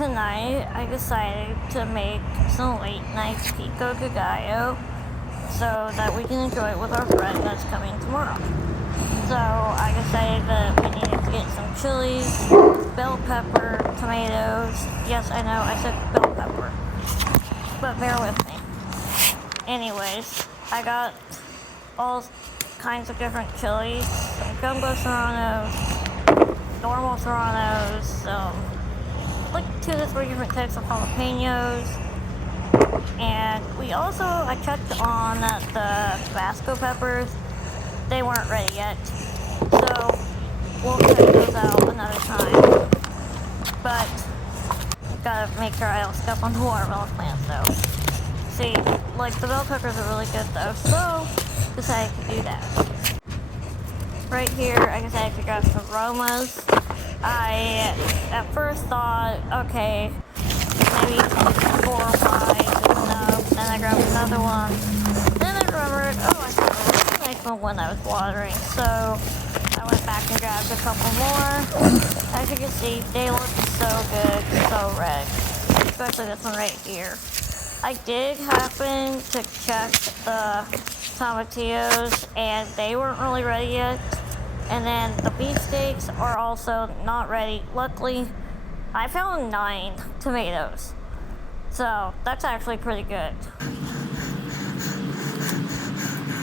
tonight I decided to make some late night pico de gallo so that we can enjoy it with our friend that's coming tomorrow. So I decided that we needed to get some chilies, bell pepper, tomatoes. Yes, I know, I said bell pepper, but bear with me. Anyways, I got all kinds of different chilies, some jumbo serranos, normal serranos, like 2 to 3 different types of jalapenos. And we also, I checked on the Tabasco peppers. They weren't ready yet, so we'll check those out another time. But gotta make sure I don't step on the watermelon plants though. See, like the bell peppers are really good though, so decided to do that. Right here, I decided to grab some aromas. I at first thought, okay, maybe 4 or 5 is enough. Then I grabbed another one. Then I remembered, oh, I found a really nice one when I was watering. So I went back and grabbed a couple more. As you can see, they look so good, so red. Especially this one right here. I did happen to check the tomatillos, and they weren't really ready yet. And then the beefsteaks are also not ready. Luckily, I found 9 tomatoes. So that's actually pretty good.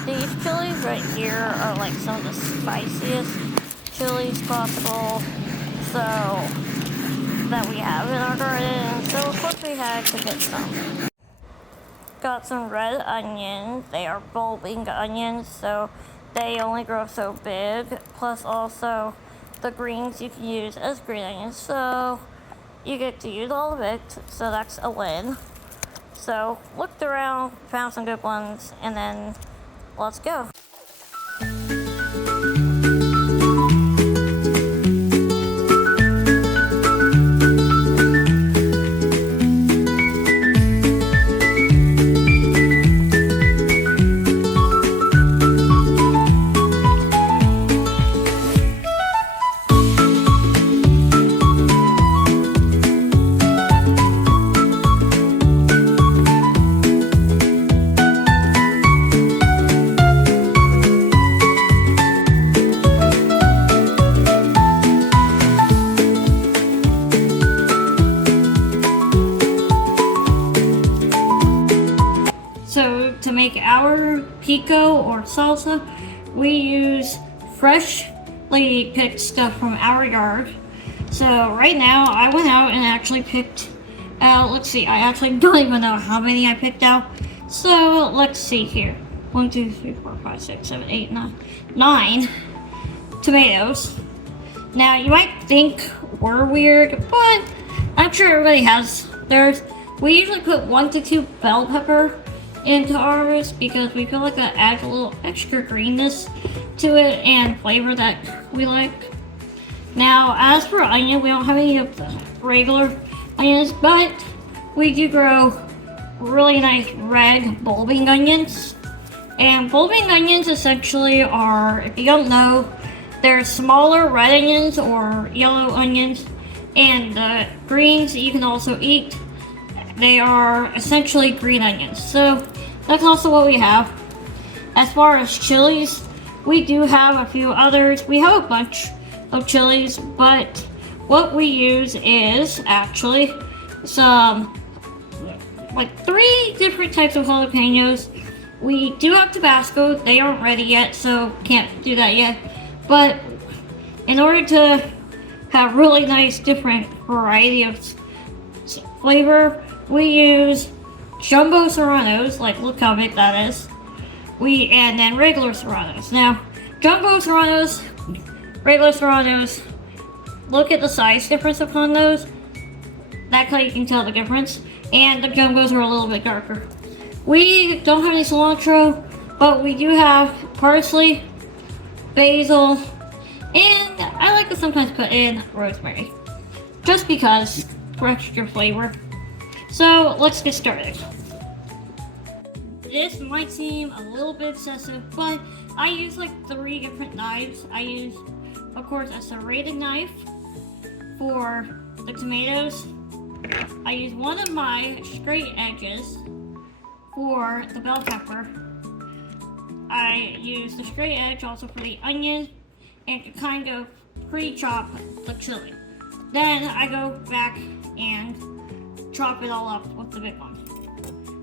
These chilies right here are like some of the spiciest chilies possible. So that we have in our garden. So of course we had to get some. Got some red onions. They are bulbing onions, so they only grow so big. Plus also the greens you can use as green onions, so you get to use all of it, so that's a win. So looked around, found some good ones, and then let's go. So to make our pico or salsa, we use freshly picked stuff from our yard. So right now I went out and actually picked out, let's see, I actually don't even know how many I picked out. So let's see here. 1, 2, 3, 4, 5, 6, 7, 8, 9 tomatoes. Now you might think we're weird, but I'm sure everybody has theirs. We usually put 1 to 2 bell pepper into ours because we feel like that adds a little extra greenness to it and flavor that we like. Now, as for onion, we don't have any of the regular onions, but we do grow really nice red bulbing onions. And bulbing onions essentially are, if you don't know, they're smaller red onions or yellow onions, and the greens that you can also eat, they are essentially green onions. So that's also what we have. As far as chilies, we do have a few others. We have a bunch of chilies, but what we use is actually some, like 3 different types of jalapenos. We do have Tabasco. They aren't ready yet, so can't do that yet. But in order to have really nice different variety of flavor, we use jumbo serranos, like look how big that is. And then regular serranos. Now, jumbo serranos, regular serranos, look at the size difference upon those. That's how you can tell the difference. And the jumbos are a little bit darker. We don't have any cilantro, but we do have parsley, basil, and I like to sometimes put in rosemary, just because for extra flavor. So let's get started. This might seem a little bit excessive, but I use like 3 different knives. I use, of course, a serrated knife for the tomatoes, I use one of my straight edges for the bell pepper. I use the straight edge also for the onion and to kind of pre-chop the chili. Then I go back and chop it all up with the big one.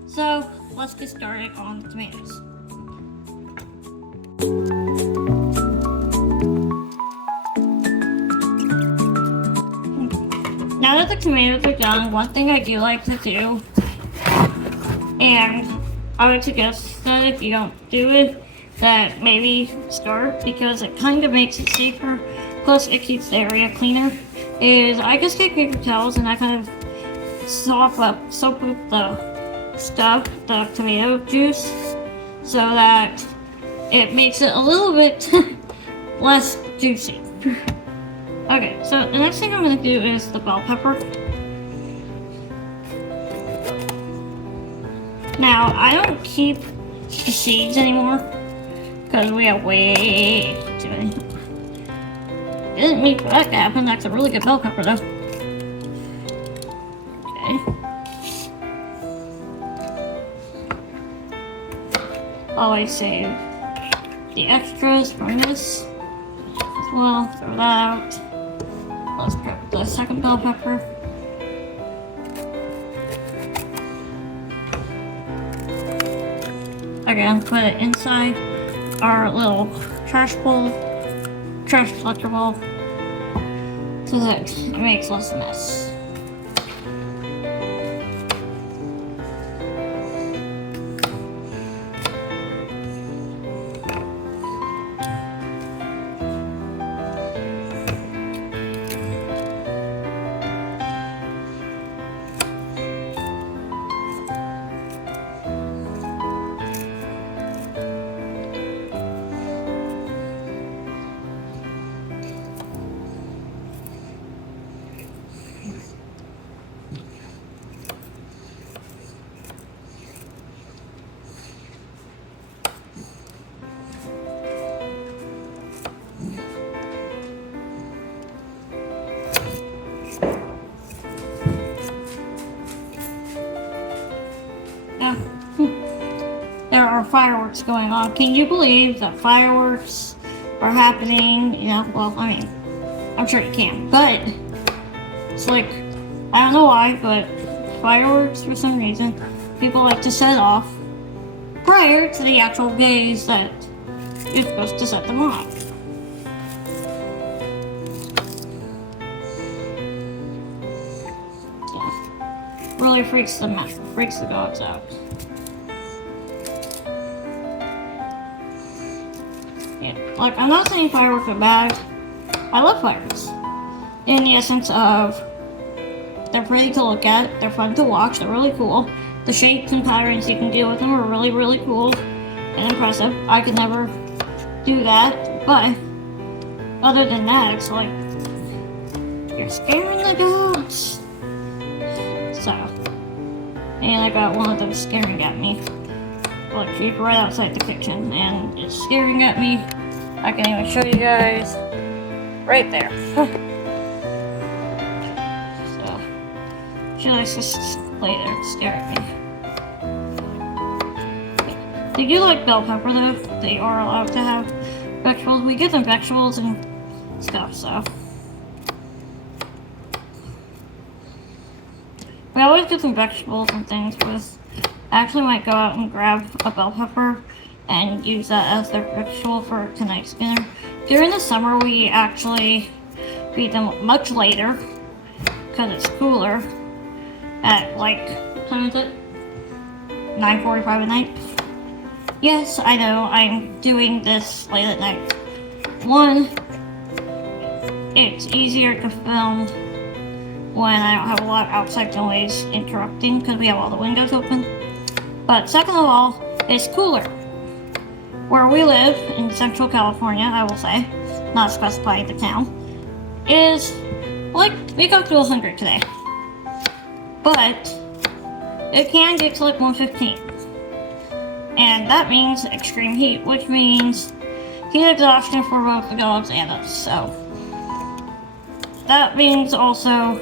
So let's get started on the tomatoes. Now that the tomatoes are done, one thing I do like to do, and I would suggest that if you don't do it, that maybe start, because it kind of makes it safer, plus it keeps the area cleaner, is I just take paper towels and I kind of soak up the stuff, the tomato juice, so that it makes it a little bit less juicy. Okay, so the next thing I'm going to do is the bell pepper. Now, I don't keep the seeds anymore because we have way too many. Didn't mean for that to happen. That's a really good bell pepper, though. Okay. Always save the extras from this as well. Throw that out. Let's grab the second bell pepper. Again, put it inside our little trash collector bowl, so that it makes less mess. There are fireworks going on. Can you believe that fireworks are happening? You know, well, I mean, I'm sure you can, but it's like, I don't know why, but fireworks, for some reason, people like to set off prior to the actual days that you're supposed to set them off. Yeah. Really freaks the dogs out. Yeah. Like, I'm not saying fireworks are bad. I love fireworks. In the essence of, they're pretty to look at, they're fun to watch, they're really cool. The shapes and patterns you can deal with them are really, really cool and impressive. I could never do that, but other than that, it's like, you're scaring the dogs. So, and I got one of them staring at me. Like, she's right outside the kitchen, and it's staring at me. I can even show you guys right there. So, she likes to lay there and stare at me. They do like bell pepper, though. They are allowed to have vegetables. We give them vegetables and stuff, so. We always get some vegetables and things with. I actually might go out and grab a bell pepper and use that as their vegetable for tonight's dinner. During the summer, we actually feed them much later because it's cooler at like, what time is it? 9:45 at night. Yes, I know, I'm doing this late at night. One, it's easier to film when I don't have a lot of outside noise interrupting because we have all the windows open. But second of all, it's cooler. Where we live, in Central California, I will say, not specifying the town, is like, we got to 100 today. But it can get to like 115. And that means extreme heat, which means heat exhaustion for both the dogs and us. So that means also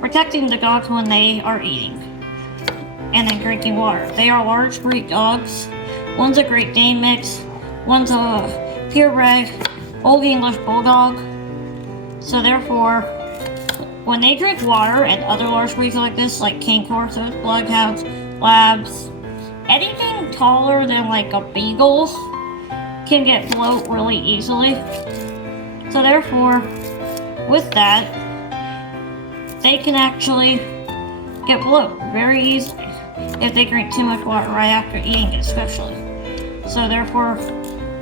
protecting the dogs when they are eating and then drinking water. They are large breed dogs. One's a Great Dane mix, one's a purebred Old English Bulldog. So therefore, when they drink water and other large breeds like this, like cane corsos, bloodhounds, labs, anything taller than like a beagle can get bloat really easily. So therefore, with that, they can actually get bloat very easily if they drink too much water right after eating, especially. So therefore,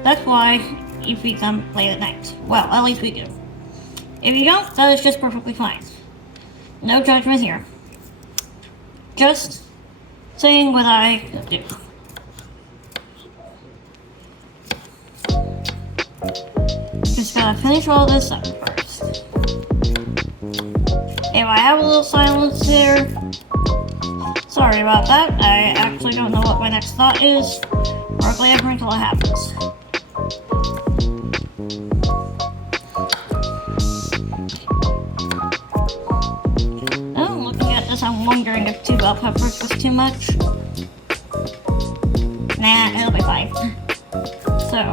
that's why you feed them late at night. Well, at least we do. If you don't, that is just perfectly fine. No judgment here. Just saying what I do. Just gotta finish all this up first. If I have a little silence there, sorry about that. I actually don't know what my next thought is. Hardly ever until it happens. Oh, looking at this, I'm wondering if 2 bell peppers was too much. Nah, it'll be fine. So.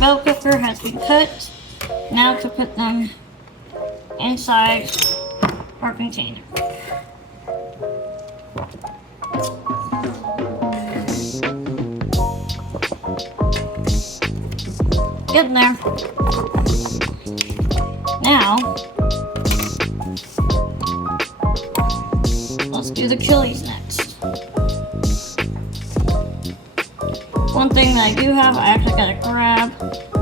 Bell pepper has been cut. Now to put them inside our container. Getting there. Now, let's do the chilies next. One thing that I do have, I actually gotta grab,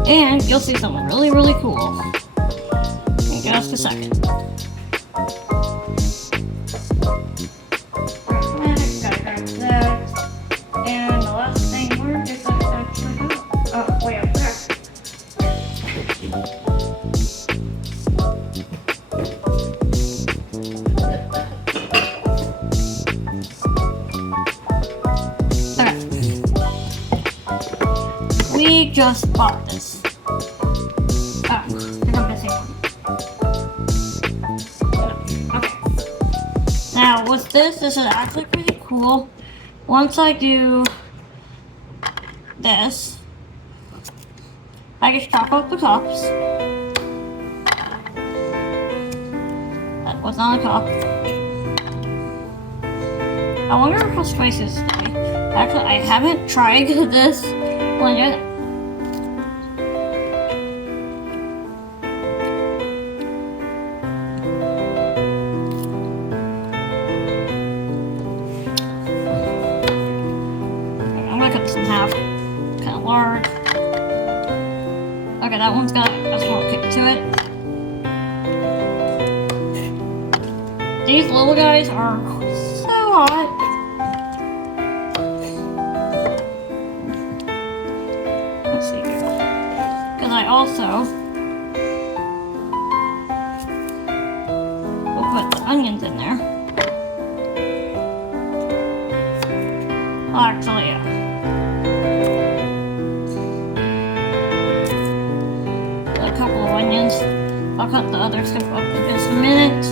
and you'll see something really, really cool in just a second. Gotta grab that, and the last thing, where did that actually go? Oh, way up there. We just bought this. Oh, I think I'm missing one. Okay. Now, with this is actually pretty cool. Once I do this, I just chop off the tops. That was on the top. I wonder how spicy this is going to be. Actually, I haven't tried this one yet. In half, kind of large. Okay, that one's got a small kick to it. These little guys are so hot. Let's see here. Because I also will put the onions in there. Well, actually, yeah. Couple of onions. I'll cut the other stuff up in just a minute.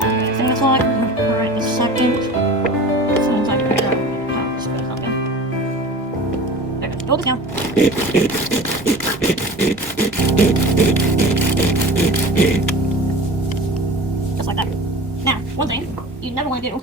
I think that's all I can do right this second. Hold it down. Just like that. Now, one thing you never want to do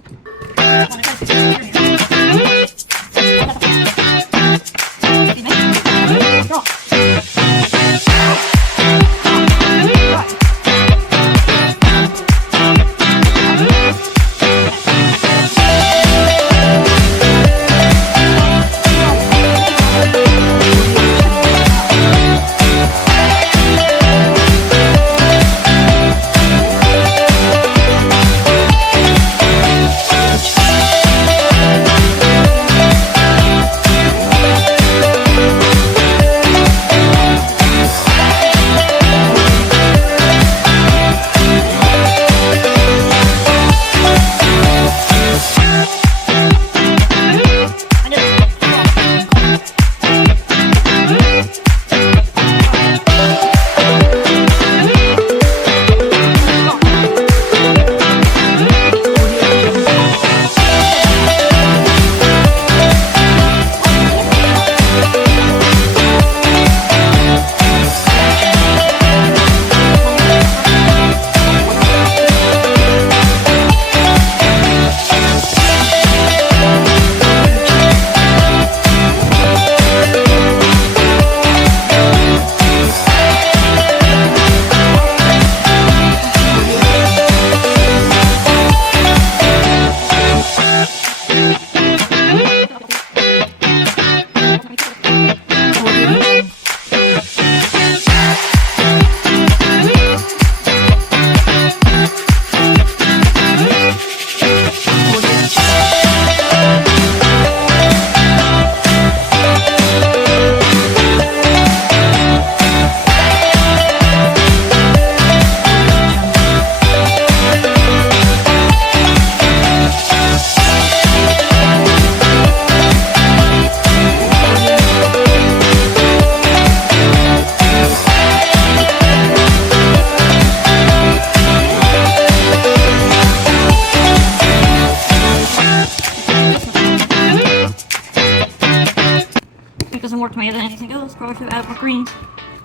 Doesn't work tomato than anything else. Probably should add more greens,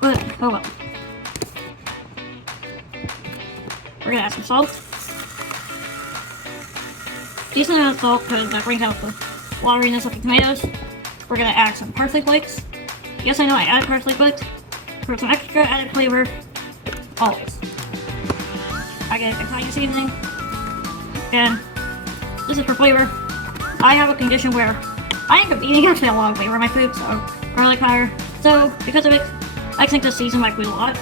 but oh well. We're gonna add some salt. Decent amount of salt because that brings out the wateriness of the tomatoes. We're gonna add some parsley flakes. Yes, I know I added parsley flakes for some extra added flavor. Always. I get Italian seasoning, and this is for flavor. I have a condition where I end up eating actually a lot of flavor in my food, so garlic powder. So because of it, I tend to season my food a lot.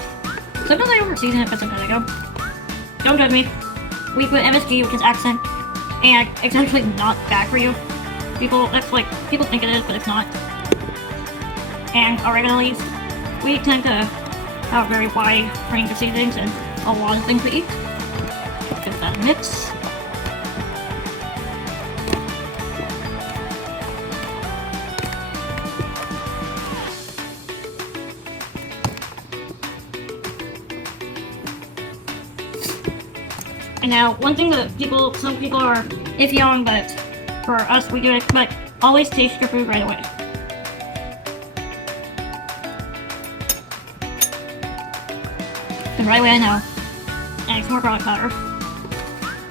Sometimes I over season it, but sometimes I don't. Don't judge me. We put MSG, which is accent, and it's actually not bad for you. People think it is, but it's not. And oregano leaves. We tend to have a very wide range of seasonings and a lot of things to eat. Give that a mix. And now, one thing that some people are iffy on, but for us, we do it, but always taste your food right away. And right away I know. And some more garlic powder.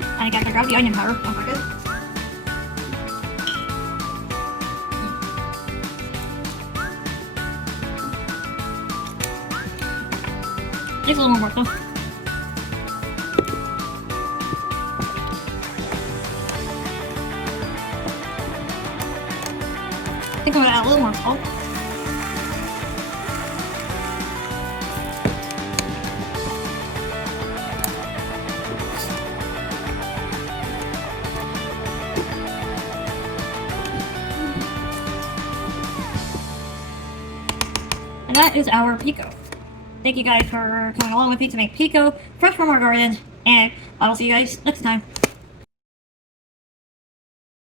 And I gotta grab the onion powder, don't forget. Takes a little more work though. I think I'm gonna add a little more salt. And that is our pico. Thank you guys for coming along with me to make pico fresh from our garden, and I will see you guys next time.